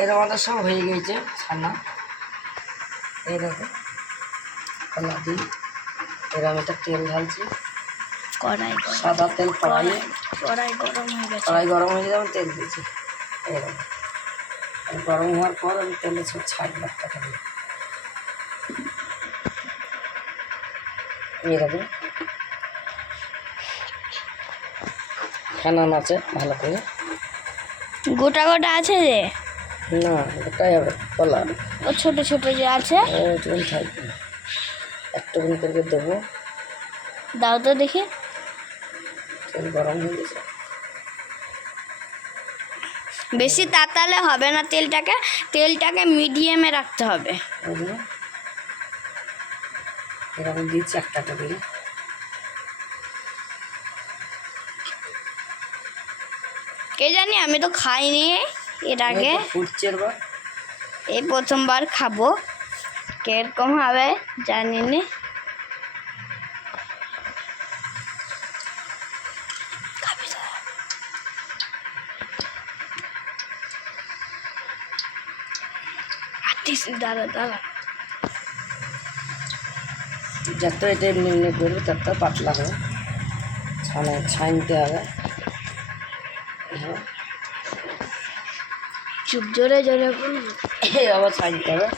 এর আমাদের সব হয়ে গেছে ছানা। এই দেখো কলা দিই, এরকম একটা তেল ঢালছি, কড়াই সাদা তেল কড়াইয়ে, কড়াই গরম হয়ে গেছে। কড়াই গরম হয়ে যাবে, তেল দিয়েছি। এরকম গরম হওয়ার পর আমি তেলে সব ছাড়বো একটা খালি, এরকম খানান আছে ভালো করে। গোটা গোটা আছে যে না ওটাই হবে কলা, ও ছোট ছোট যে আছে ওইটুকুন থাকবে, একটুকুন করে দেবো। দাও তো দেখি। তেল গরম হয়ে গেছে। বেশি তাতালে হবে না, তেলটাকে মিডিয়ামে রাখতে হবে। বুঝলো, এরকম দিচ্ছি একটা করে। কে জানি, আমি তো খাইনি এর আগে, ফুটছে এবার, এই প্রথমবার খাবো, কিরকম হবে জানি না। দাঁড়া দাঁড়া, যত এটা এমনি এমনি করবে তত পাতলা হবে, ছাইনতে হবে। চুপ জোরে জোরে আবার ছাইনতে হবে।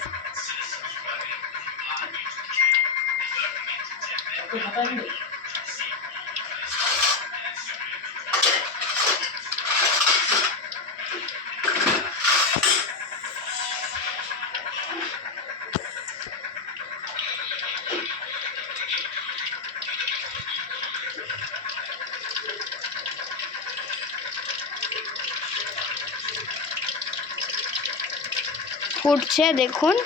ফুটছে দেখুন।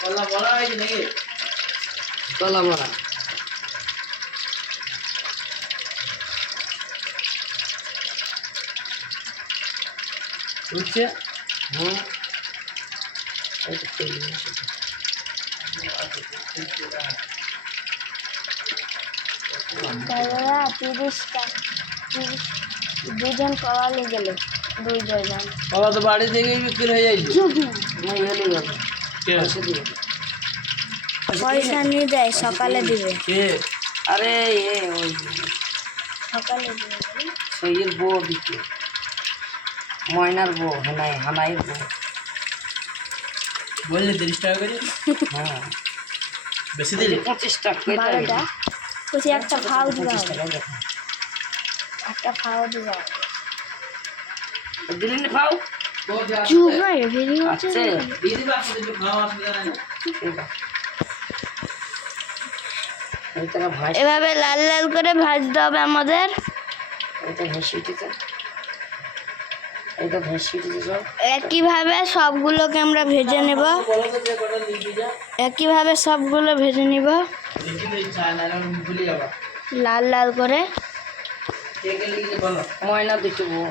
কলা বড়া বুঝছে। হ্যাঁ দুজন পাওয়ালে গেলে দুইজন বাবা তো বাড়ি থেকেই বিক্রি হয়ে যাইছে, পয়সা নিয়ে দেয়, সকালে দিবে। আরে ওই সকালে দিবে সইয়ের বউ বিক্রি, ময়নার বউ, হানাইয়ের বউ বললে 30 টাকা করে। হ্যাঁ বেশি দিলে 25 টাকা করে। 12টা বলছি, একটা ফাও দিবা, 25 টাকা দেখো, একটা ফাও দিবা। দিলেন না ফাও চুপ ভাই, ভিডিও আছে। আচ্ছা দিদি বাপ দিদি খাওয়া আসবে না। এই তারা ভাই এভাবে লাল লাল করে ভাজতে হবে আমাদের। এটা ভেসে উঠেছে, এটা ভেসে উঠেছে সব। একইভাবে সবগুলোকে আমরা ভেজে নেব, বলো তো যে কটা লিখি যা একইভাবে সবগুলো ভেজে নিব লিখি দেই, চায় না এরকম ভুলে যাবা। লাল লাল করে। কে কে লিখে বলো। ময়না দুটো বউ।